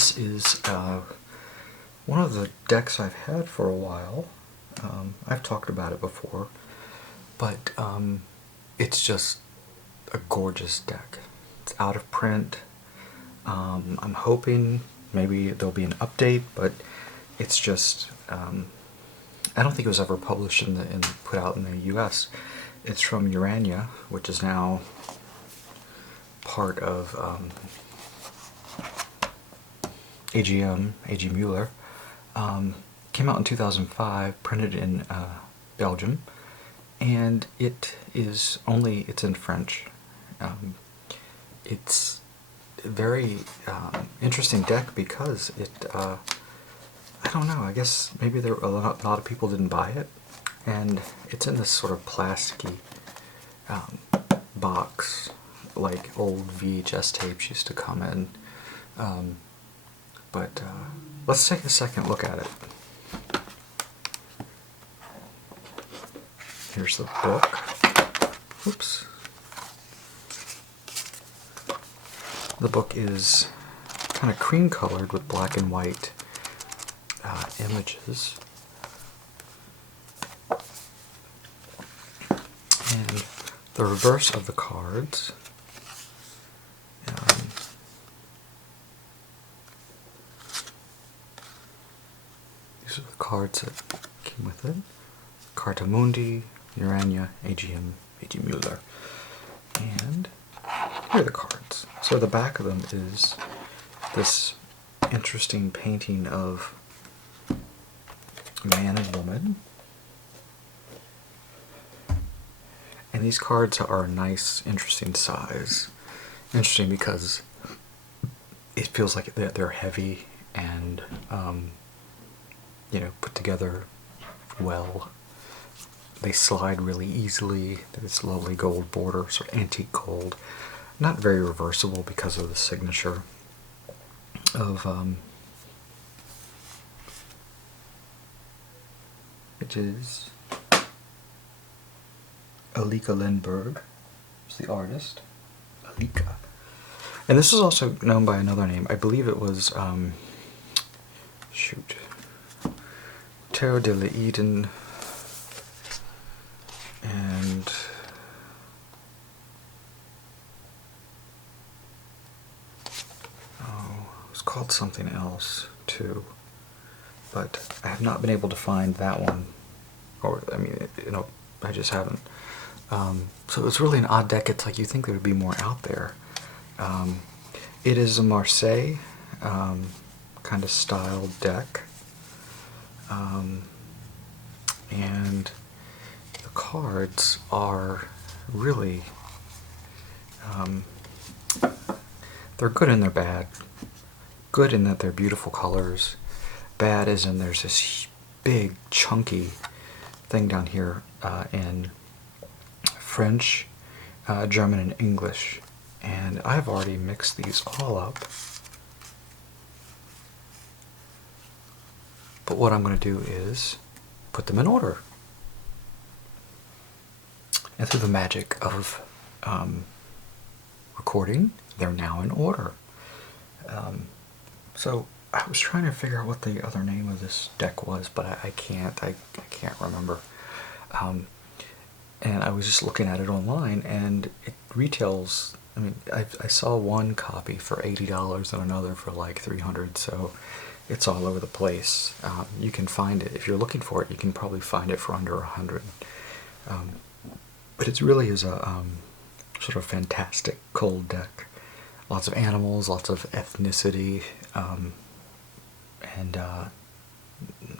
This is one of the decks I've had for a while. I've talked about it before, but it's just a gorgeous deck. It's out of print. I'm hoping maybe there'll be an update, but it's just I don't think it was ever published and put out in the U.S. It's from Urania, which is now part of AGM, A.G. Mueller. Came out in 2005, printed in Belgium, and it's in French. It's a very interesting deck because I don't know, I guess maybe a lot of people didn't buy it, and it's in this sort of plasticky box, like old VHS tapes used to come in. But let's take a second look at it. Here's the book. Oops. The book is kind of cream colored with black and white images. And the reverse of the cards. These are the cards that came with it. Carta Mundi, Urania, AGM, A.G. Mueller. And here are the cards. So the back of them is this interesting painting of man and woman. And these cards are a nice, interesting size. Interesting because it feels like they're heavy and, put together well. They slide really easily. This lovely gold border, sort of antique gold. Not very reversible because of the signature of, which is Alika Lindbergh, is the artist. Alika. And this is also known by another name. I believe it was, Terre de l'Eden, and it was called something else too, but I have not been able to find that one, or I just haven't. So it's really an odd deck. It's like you think there would be more out there. It is a Marseille kind of styled deck, and the cards are really, they're good and they're bad. Good in that they're beautiful colors. Bad as in there's this big chunky thing down here in French, German, and English. And I've already mixed these all up. But what I'm going to do is put them in order. And through the magic of recording, they're now in order. So I was trying to figure out what the other name of this deck was, but I can't remember. And I was just looking at it online, and it retails. I mean, I saw one copy for $80 and another for like $300. So it's all over the place. You can find it if you're looking for it. You can probably find it for under $100. But it really is a sort of fantastic cold deck. Lots of animals, lots of ethnicity, and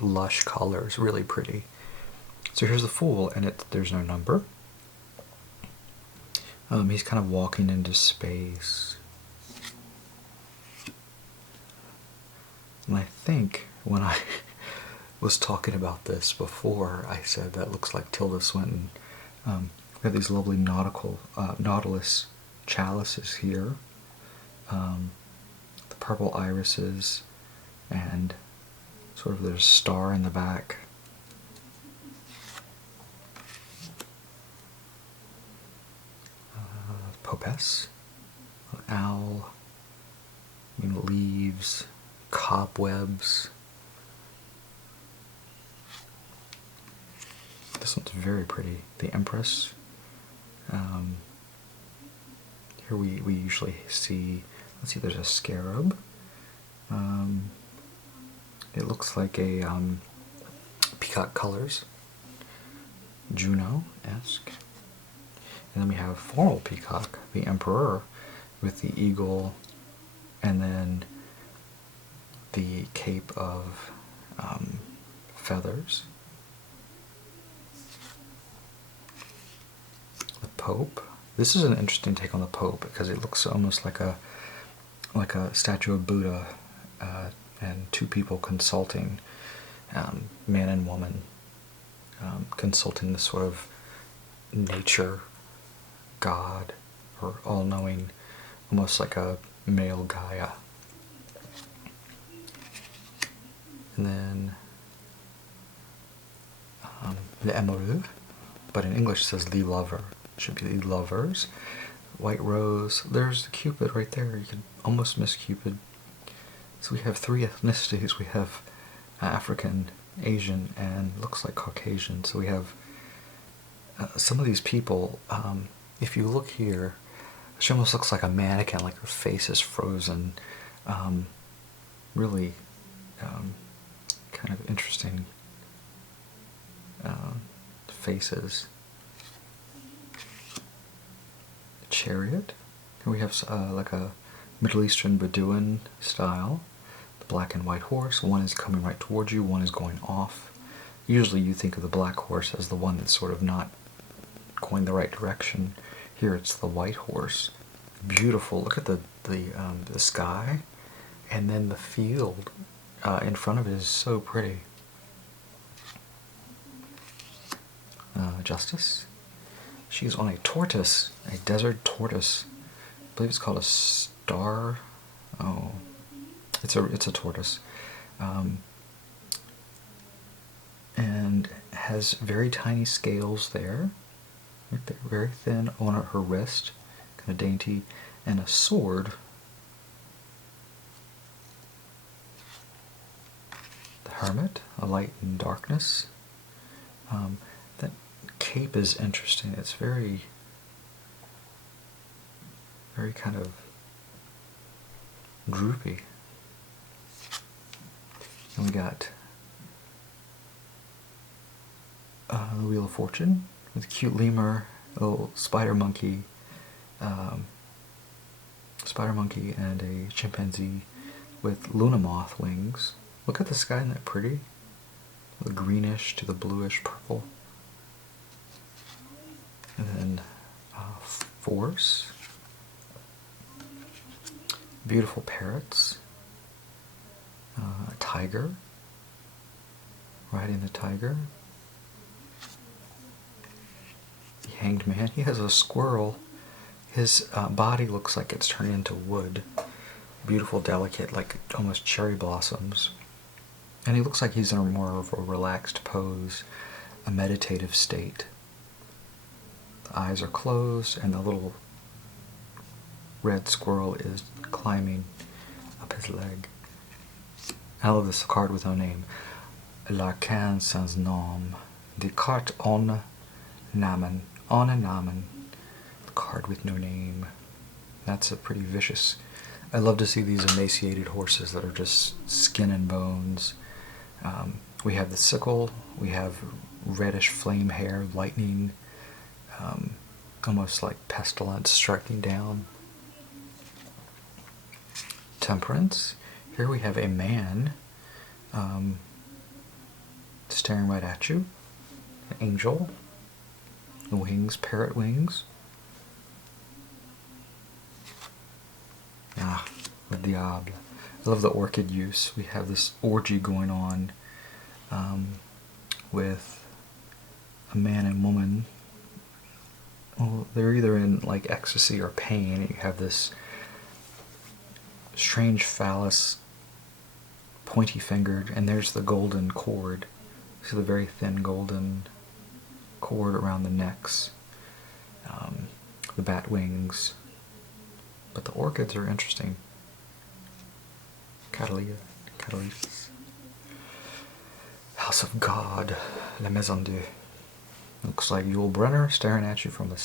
lush colors. Really pretty. So here's the Fool, and there's no number. He's kind of walking into space. And I think when I was talking about this before, I said that looks like Tilda Swinton. We have these lovely nautilus chalices here. The purple irises, and sort of there's a star in the back. Popes, owl, leaves, cobwebs. This one's very pretty. The Empress. Here we usually see, let's see, there's a scarab. It looks like a peacock colors. Juno-esque. And then we have floral peacock, the Emperor, with the eagle, and then the cape of feathers. The Pope. This is an interesting take on the Pope because it looks almost like a statue of Buddha, and two people consulting, man and woman, consulting this sort of nature god, or all-knowing, almost like a male Gaia. And then the Amoureux, but in English it says the lover. It should be the lovers. White rose. There's the Cupid right there. You could almost miss Cupid. So we have three ethnicities. We have African, Asian, and looks like Caucasian. So we have some of these people. If you look here, she almost looks like a mannequin, like her face is frozen. Really kind of interesting faces. Chariot. Here we have like a Middle Eastern Bedouin style. The black and white horse. One is coming right towards you, one is going off. Usually you think of the black horse as the one that's sort of not going the right direction. Here it's the white horse. Beautiful. Look at the sky, and then the field in front of it is so pretty. Justice. She's on a tortoise, a desert tortoise. I believe it's called a star. Oh, it's a tortoise, and has very tiny scales there. Right there, very thin on her wrist, kind of dainty, and a sword. The Hermit, a light and darkness. That cape is interesting. It's very kind of droopy. And we got the Wheel of Fortune with a cute lemur, a little spider monkey, and a chimpanzee with Luna moth wings. Look at the sky, isn't that pretty? The greenish to the bluish purple. And then Force. Beautiful parrots. A tiger. Riding the tiger. The Hanged Man. He has a squirrel. His body looks like it's turned into wood. Beautiful, delicate, like almost cherry blossoms. And he looks like he's in a more of a relaxed pose, a meditative state. The eyes are closed, and the little red squirrel is climbing up his leg. I love this card with no name. L'arcane sans nom. The carte en namen. En a namen. The card with no name. That's a pretty vicious. I love to see these emaciated horses that are just skin and bones. We have the sickle. We have reddish flame hair, lightning, almost like pestilence striking down. Temperance. Here we have a man staring right at you. An angel. The wings, parrot wings. Ah, the diable. I love the orchid use. We have this orgy going on with a man and woman. Well, they're either in like ecstasy or pain. You have this strange phallus, pointy-fingered, and there's the golden cord. See the very thin golden cord around the necks. The bat wings. But the orchids are interesting. Catalina. Catholics. House of God, La Maison de. Looks like Yul Brynner staring at you from the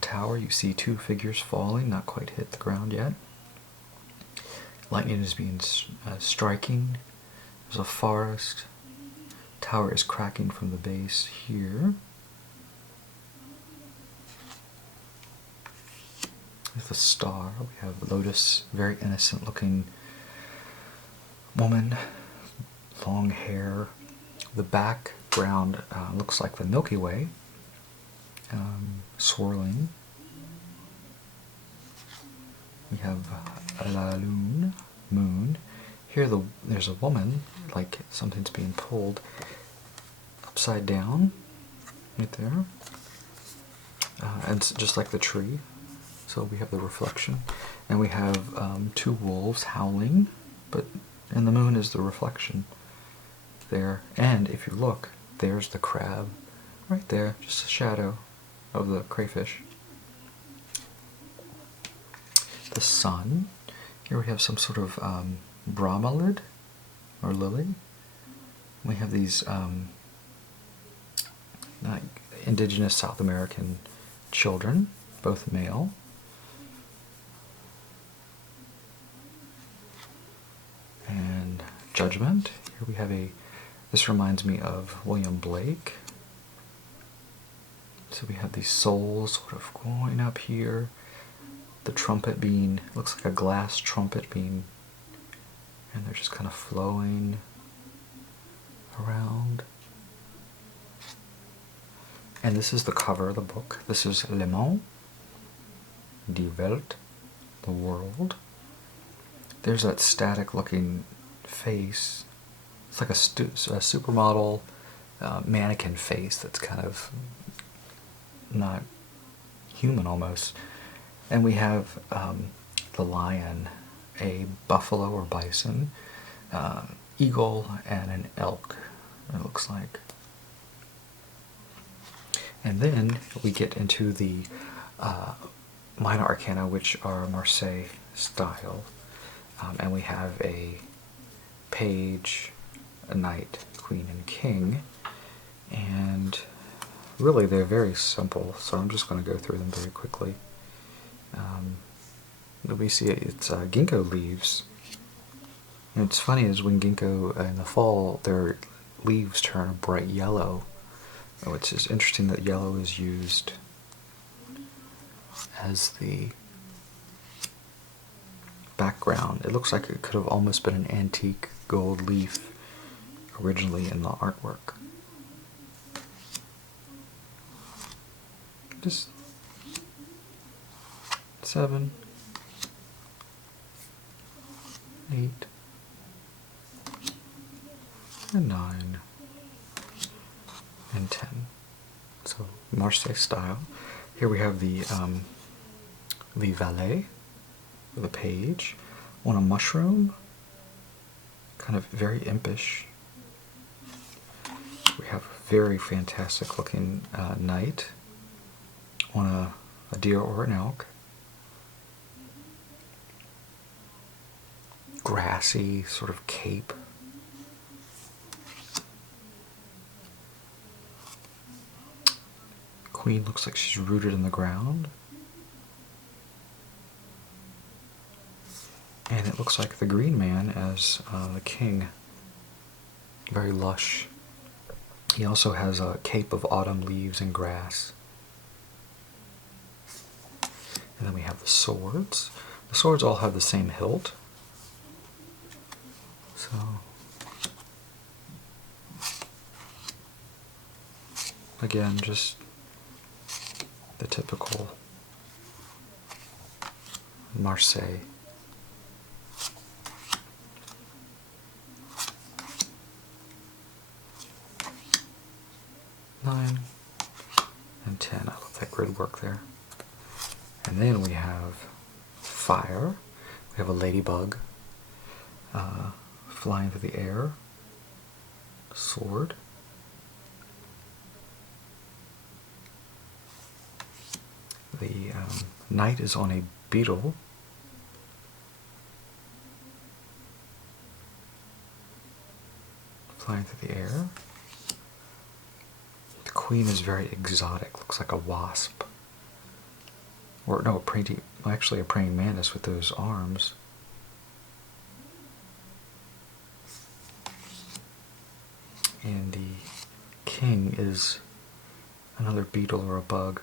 tower. You see two figures falling, not quite hit the ground yet. Lightning is being striking. There's a forest. Tower is cracking from the base here. With a star, we have Lotus, very innocent looking woman, long hair. The background looks like the Milky Way, swirling. We have La Lune, moon. Here there's a woman, like something's being pulled upside down, right there. And it's just like the tree. So we have the reflection. And we have two wolves howling, and the moon is the reflection there. And if you look, there's the crab right there, just a shadow of the crayfish. The sun. Here we have some sort of bromelid or lily. We have these indigenous South American children, both male. And Judgment. Here we have this reminds me of William Blake. So we have these souls sort of going up here. The trumpet looks like a glass trumpet and they're just kind of flowing around. And this is the cover of the book. This is Le Monde, Die Welt, the world. There's that static looking face. It's like a supermodel mannequin face that's kind of not human almost. And we have the lion, a buffalo or bison, eagle, and an elk, it looks like. And then we get into the minor arcana, which are Marseille style. And we have a page, a knight, queen, and king. And really they're very simple, so I'm just going to go through them very quickly. We see it's ginkgo leaves. And it's funny is when ginkgo in the fall, their leaves turn a bright yellow, which is interesting that yellow is used as the background. It looks like it could have almost been an antique gold leaf originally in the artwork. Just 7, 8, and 9, and 10. So Marseille style. Here we have the valet, the page, on a mushroom, kind of very impish. We have a very fantastic looking knight on a deer or an elk. Grassy sort of cape. Queen looks like she's rooted in the ground. And it looks like the green man as the king. Very lush. He also has a cape of autumn leaves and grass. And then we have the swords. The swords all have the same hilt. So again, just the typical Marseille. Nine and 10. I love that grid work there. And then we have fire. We have a ladybug flying through the air. Sword. The knight is on a beetle. flying through the air. The queen is very exotic, looks like a wasp. Or no, actually a praying mantis with those arms. And the king is another beetle or a bug.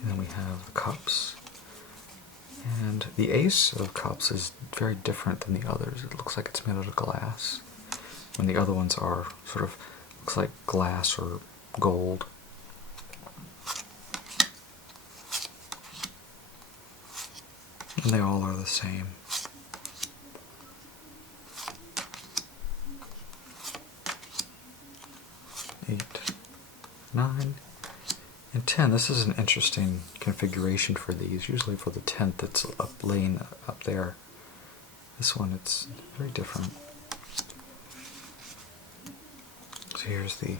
And then we have the cups. And the ace of cups is very different than the others. It looks like it's made out of glass, when the other ones are sort of, looks like glass or gold. And they all are the same. 8, 9, and 10. This is an interesting configuration for these. Usually for the 10th it's laying up there. This one, it's very different. So here's the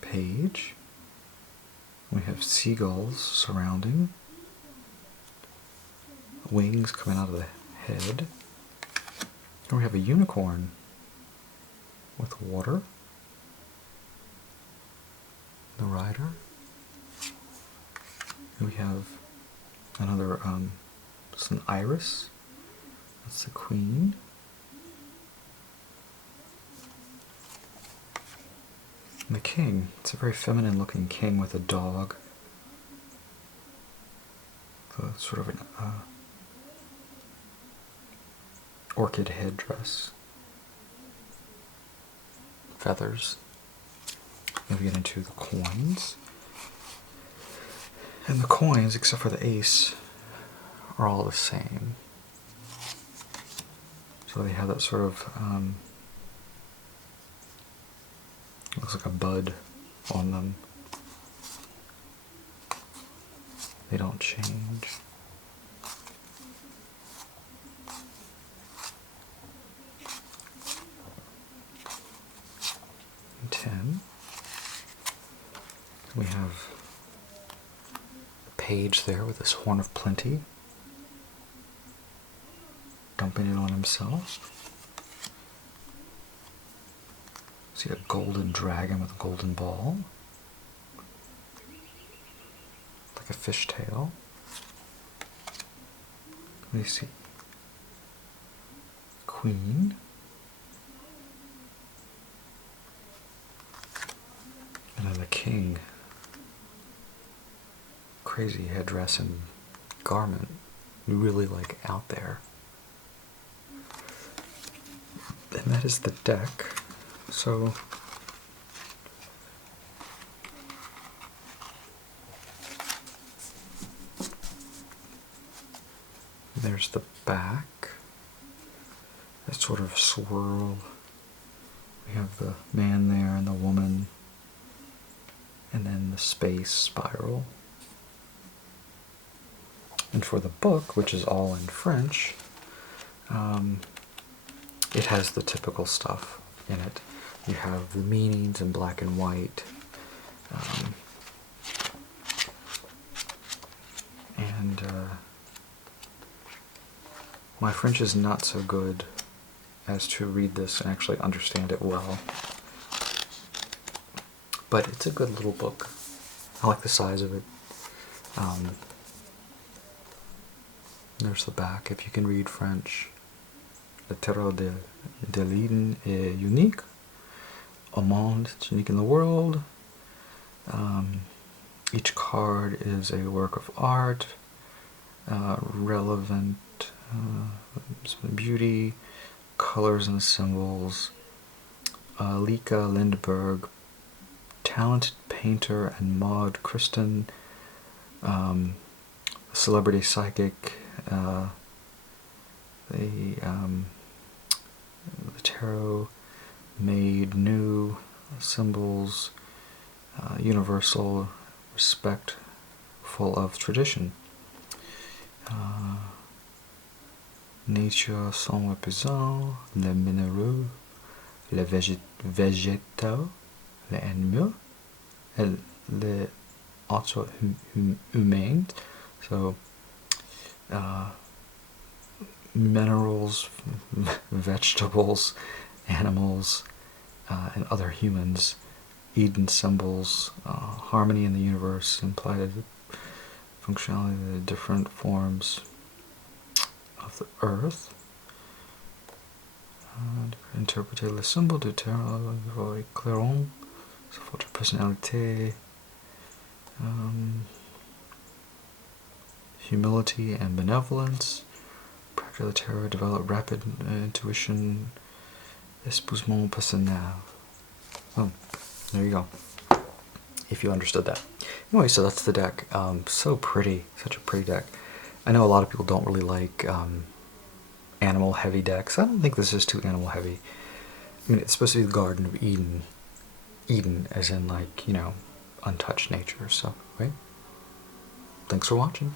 page. We have seagulls surrounding, wings coming out of the head. And we have a unicorn with water, the rider. And we have another, it's an iris, that's the queen. And the king, it's a very feminine looking king with a dog. So it's sort of an orchid headdress. Feathers. Then we get into the coins. And the coins, except for the ace, are all the same. So they have that sort of, looks like a bud on them. They don't change. And 10. We have a page there with this horn of plenty, dumping it on himself. See a golden dragon with a golden ball, like a fishtail. We see queen, and then the king. Crazy headdress and garment, really like out there. And that is the deck. So there's the back, that sort of swirl. We have the man there and the woman, and then the space spiral. And for the book, which is all in French, it has the typical stuff in it. You have the meanings in black and white, and my French is not so good as to read this and actually understand it well, but it's a good little book. I like the size of it. There's the back, if you can read French. Le tarot de Lydon est unique au monde, it's unique in the world. Each card is a work of art, relevant beauty, colors and symbols. Alika, Lindbergh, talented painter and mod Kristen, celebrity psychic, the tarot made new symbols, universal, respectful of tradition. Nature sans reposant, les minéraux, les végétaux, les animaux, et les autres humains So, minerals, vegetables, animals, and other humans. Eden symbols, harmony in the universe, implied functionality of the different forms of the earth. Interpréter le symbole du terreau éclairant, votre personnalité, humility and benevolence. Practice the tarot, develop rapid intuition, épousement personnel. Oh, there you go. If you understood that. Anyway, so that's the deck. So pretty, such a pretty deck. I know a lot of people don't really like animal heavy decks. I don't think this is too animal heavy. I mean, it's supposed to be the Garden of Eden. Eden as in, like, you know, untouched nature. So, right? Thanks for watching.